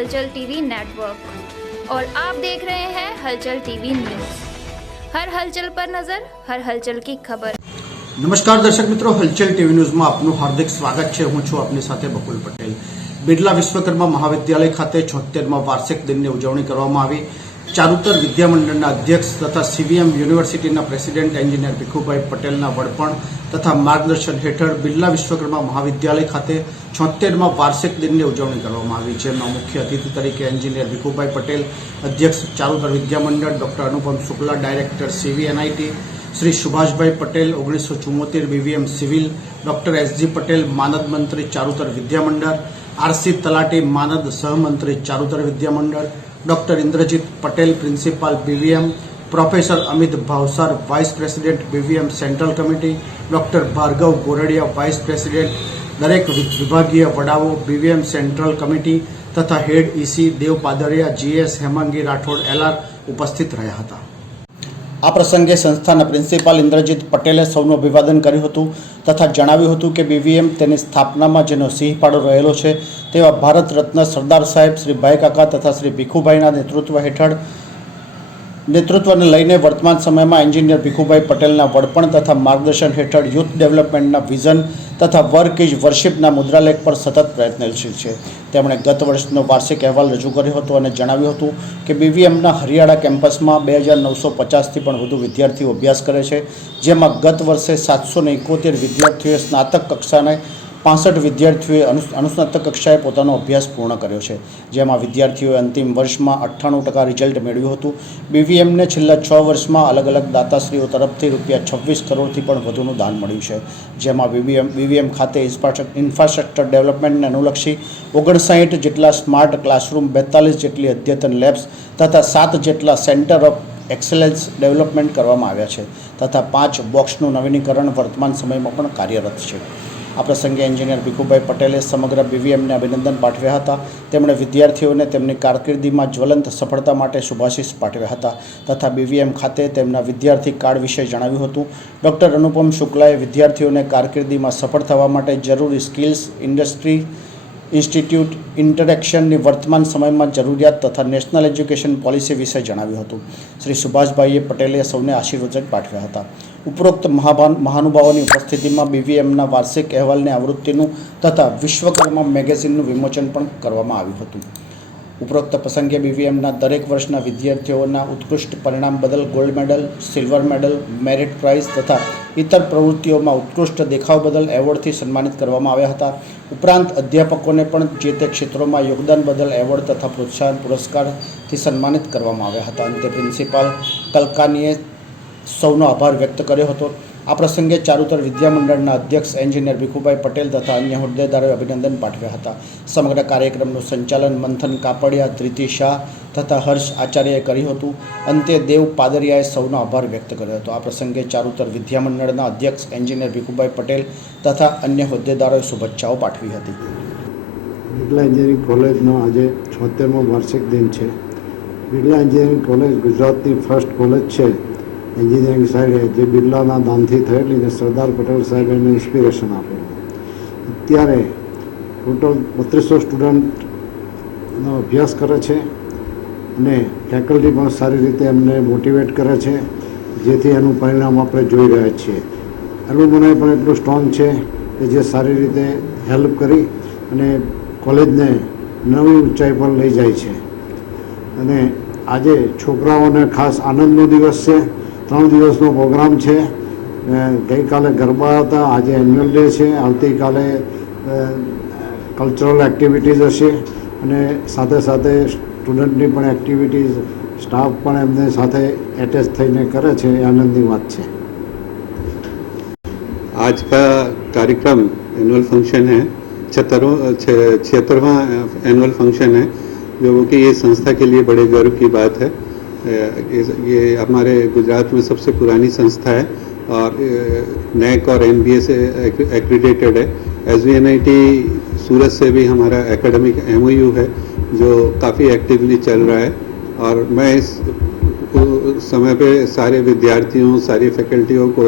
हलचल TV network और आप देख रहे हैं हलचल टीवी न्यूज हर हलचल पर नजर हर हलचल की खबर નમસ્કાર દર્શક મિત્રો હલચલ ટીવી ન્યૂઝમાં આપનું હાર્દિક સ્વાગત છે હું છું આપની સાથે બકુલ પટેલ બિરલા વિશ્વકર્મા મહાવિદ્યાલય ખાતે છોતેરમાં વાર્ષિક દિનની ઉજવણી કરવામાં આવી ચારુતર વિદ્યામંડળના અધ્યક્ષ તથા સીવીએમ યુનિવર્સિટીના પ્રેસિડેન્ટ એન્જિનિયર ભીખુભાઈ પટેલના વડપણ તથા માર્ગદર્શન હેઠળ બિરલા વિશ્વકર્મા મહાવિદ્યાલય ખાતે છોતેરમાં વાર્ષિક દિનની ઉજવણી કરવામાં આવી, જેમાં મુખ્ય અતિથિ તરીકે એન્જિનિયર ભીખુભાઈ પટેલ, અધ્યક્ષ Charutar Vidyamandal doctor Anupam Shukla, director CVNIT Shri Subhashbhai Patel, ઓગણીસો ચુમ્મોતેર BVM civil, doctor SG Patel, માનદ મંત્રી ચારુતર વિદ્યામંડળ, આરસી તલાટી માનદ સહમંત્રી Charutar Vidyamandal, doctor Indrajit Patel, principal BVM professor Amit Bhavsar, vice president BVM central committee, doctor Bhargav Gordiya, vice president, દરેક વિભાગીય વડાઓ BVM central committee તથા head EC Dev Padariya GS Hemangi Rathod LR ઉપસ્થિત રહ્યા હતા. આ પ્રસંગે સંસ્થાના પ્રિન્સિપાલ ઇન્દ્રજીત પટેલે સૌનું અભિવાદન કર્યું હતું તથા જણાવ્યું હતું કે બીવીએમ તેની સ્થાપનામાં જેનો સિંહ પાડો રહેલો છે તેવા ભારત રત્ન સરદાર સાહેબ શ્રી ભાઈ કાકા તથા શ્રી ભીખુભાઈના નેતૃત્વ હેઠળ નેતૃત્વને લઈને વર્તમાન સમયમાં એન્જિનિયર ભીખુભાઈ પટેલના વડપણ તથા માર્ગદર્શન હેઠળ યુથ ડેવલપમેન્ટના વિઝન તથા વર્ક ઇઝ વર્શિપના મુદ્રાલેખ પર સતત પ્રયત્નશીલ છે. તેમણે ગત વર્ષનો વાર્ષિક અહેવાલ રજૂ કર્યો હતો અને જણાવ્યું હતું કે બીવીએમના હરિયાળા કેમ્પસમાં બે હજાર નવસો પચાસથી પણ વધુ વિદ્યાર્થીઓ અભ્યાસ કરે છે, જેમાં ગત વર્ષે સાતસો ને એકોતેર વિદ્યાર્થીઓએ સ્નાતક કક્ષાને પાસઠ વિદ્યાર્થીઓએ અનુ અનુસ્નાતક કક્ષાએ પોતાનો અભ્યાસ પૂર્ણ કર્યો છે, જેમાં વિદ્યાર્થીઓએ અંતિમ વર્ષમાં અઠ્ઠાણું ટકા રિઝલ્ટ મેળવ્યું હતું. બીવીએમને છેલ્લા છ વર્ષમાં અલગ અલગ દાતાશ્રીઓ તરફથી રૂપિયા છવ્વીસ કરોડથી પણ વધુનું દાન મળ્યું છે, જેમાં બીવીએમ બીવીએમ ખાતે ઇન્ફ્રાસ્ટ્રક્ચર ડેવલપમેન્ટને અનુલક્ષી ઓગણસાઠ જેટલા સ્માર્ટ ક્લાસરૂમ, બેતાલીસ જેટલી અદ્યતન લેબ્સ તથા સાત જેટલા સેન્ટર ઓફ એક્સેલન્સ ડેવલપમેન્ટ કરવામાં આવ્યા છે, તથા પાંચ બોક્સનું નવીનીકરણ વર્તમાન સમયમાં પણ કાર્યરત છે. આ પ્રસંગે એન્જિનિયર ભીખુભાઈ પટેલે સમગ્ર બીવીએમને અભિનંદન પાઠવ્યા હતા. તેમણે વિદ્યાર્થીઓને તેમની કારકિર્દીમાં જ્વલંત સફળતા માટે શુભાશીષ પાઠવ્યા હતા તથા બીવીએમ ખાતે તેમના વિદ્યાર્થી કાર્ડ વિશે જણાવ્યું હતું. ડૉક્ટર અનુપમ શુક્લાએ વિદ્યાર્થીઓને કારકિર્દીમાં સફળ થવા માટે જરૂરી સ્કિલ્સ, ઇન્ડસ્ટ્રી, ઇન્સ્ટિટ્યૂટ, ઇન્ટરેક્શનની વર્તમાન સમયમાં જરૂરિયાત તથા નેશનલ એજ્યુકેશન પોલિસી વિશે જણાવ્યું હતું. શ્રી સુભાષભાઈએ પટેલે સૌને આશીર્વચન પાઠવ્યા હતા. ઉપરોક્ત મહાભાન, મહાનુભાવોની ઉપસ્થિતિમાં બીવીએમના વાર્ષિક અહેવાલની આવૃત્તિનું તથા વિશ્વકર્મા મેગેઝિનનું વિમોચન પણ કરવામાં આવ્યું હતું. ઉપરોક્ત પ્રસંગે બીવીએમના દરેક વર્ષના વિદ્યાર્થીઓના ઉત્કૃષ્ટ પરિણામ બદલ gold medal, silver medal, merit prize તથા ઇતર પ્રવૃત્તિઓમાં ઉત્કૃષ્ટ દેખાવ બદલ એવોર્ડથી સન્માનિત કરવામાં આવ્યા હતા. ઉપરાંત અધ્યાપકોને પણ જે તે ક્ષેત્રોમાં યોગદાન બદલ એવોર્ડ તથા પ્રોત્સાહન પુરસ્કારથી સન્માનિત કરવામાં આવ્યા હતા. અંતે પ્રિન્સિપાલ કલકાનીએ સૌનો આભાર વ્યક્ત કર્યો હતો. આ પ્રસંગે ચારુતર વિદ્યામંડળના અધ્યક્ષ એન્જિનિયર ભીખુભાઈ પટેલ તથા અન્ય હોદ્દેદારોએ અભિનંદન પાઠવ્યા હતા. સમગ્ર કાર્યક્રમનું સંચાલન મંથન કાપડિયા ધ્રિતિ શાહ તથા હર્ષ આચાર્યએ કર્યું હતું. અંતે દેવ પાદરિયાએ સૌનો આભાર વ્યક્ત કર્યો હતો. આ પ્રસંગે ચારુતર વિદ્યામંડળના અધ્યક્ષ એન્જિનિયર ભીખુભાઈ પટેલ તથા અન્ય હોદ્દેદારોએ શુભેચ્છાઓ પાઠવી હતી. બિરલા એન્જિનિયરિંગ કોલેજનો આજે છોતેરમો વાર્ષિક દિન છે. બિરલા એન્જિનિયરિંગ કોલેજ ગુજરાતની ફર્સ્ટ કોલેજ છે. એન્જિનિયરિંગ સાઈડે જે બિરલાના દાનથી થયેલી ને સરદાર પટેલ સાહેબે એને ઇન્સ્પિરેશન આપેલું અત્યારે ટોટલ બત્રીસો સ્ટુડન્ટનો અભ્યાસ કરે છે અને ફેકલ્ટી પણ સારી રીતે એમને મોટિવેટ કરે છે, જેથી એનું પરિણામ આપણે જોઈ રહ્યા છીએ. એલ્યુમનાય પણ એટલું સ્ટ્રોંગ છે કે જે સારી રીતે હેલ્પ કરી અને કોલેજને નવી ઊંચાઈ પર લઈ જાય છે. અને આજે છોકરાઓને ખાસ આનંદનો દિવસ છે. ત્રણ દિવસનો પ્રોગ્રામ છે અ, ગઈકાલે ગરબા હતા આજે એન્યુઅલ ડે છે આવતીકાલે કલ્ચરલ એક્ટિવિટીઝ હશે અને સાથે સાથે સ્ટુડન્ટની પણ એક્ટિવિટીઝ સ્ટાફ પણ એમને સાથે એટેચ થઈને કરે છે એ આનંદની વાત છે आज का कार्यक्रम एनुअल फंक्शन है छहत्तरवा छिहत्तरवा एनुअल फंक्शन है जो कि ये संस्था के लिए बड़े गर्व की बात है अ, इस- ये हमारे गुजरात में सबसे पुरानी संस्था है और नैक और एम एन से एक्रीडेटेड है। S V N I T Surat से भी हमारा एकेडमिक एम यू है, जो काफ़ी एक्टिवली चल रहा है। और मैं इस समय पे सारे विद्यार्थियों, सारी फैकल्टियों को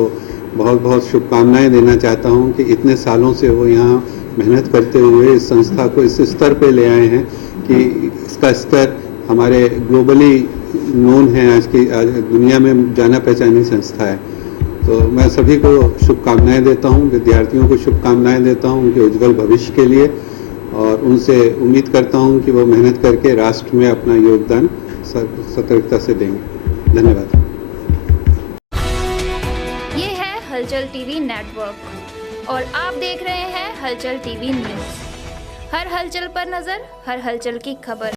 बहुत बहुत शुभकामनाएँ देना चाहता हूँ कि इतने सालों से वो यहाँ मेहनत करते हुए इस संस्था को इस स्तर पे ले आए हैं कि इसका स्तर हमारे ग्लोबली नोन है आज की, आज दुनिया में जाना पहचानी संस्था है। तो मैं सभी को शुभकामनाएँ देता हूँ, विद्यार्थियों को शुभकामनाएँ देता हूँ उनके उज्जवल भविष्य के लिए और उनसे उम्मीद करता हूँ कि वो मेहनत करके राष्ट्र में अपना योगदान सतर्कता से देंगे। धन्यवाद। ये है हलचल टीवी नेटवर्क और आप देख रहे हैं हलचल टीवी न्यूज़। हर हलचल पर नज़र, हर हलचल की खबर।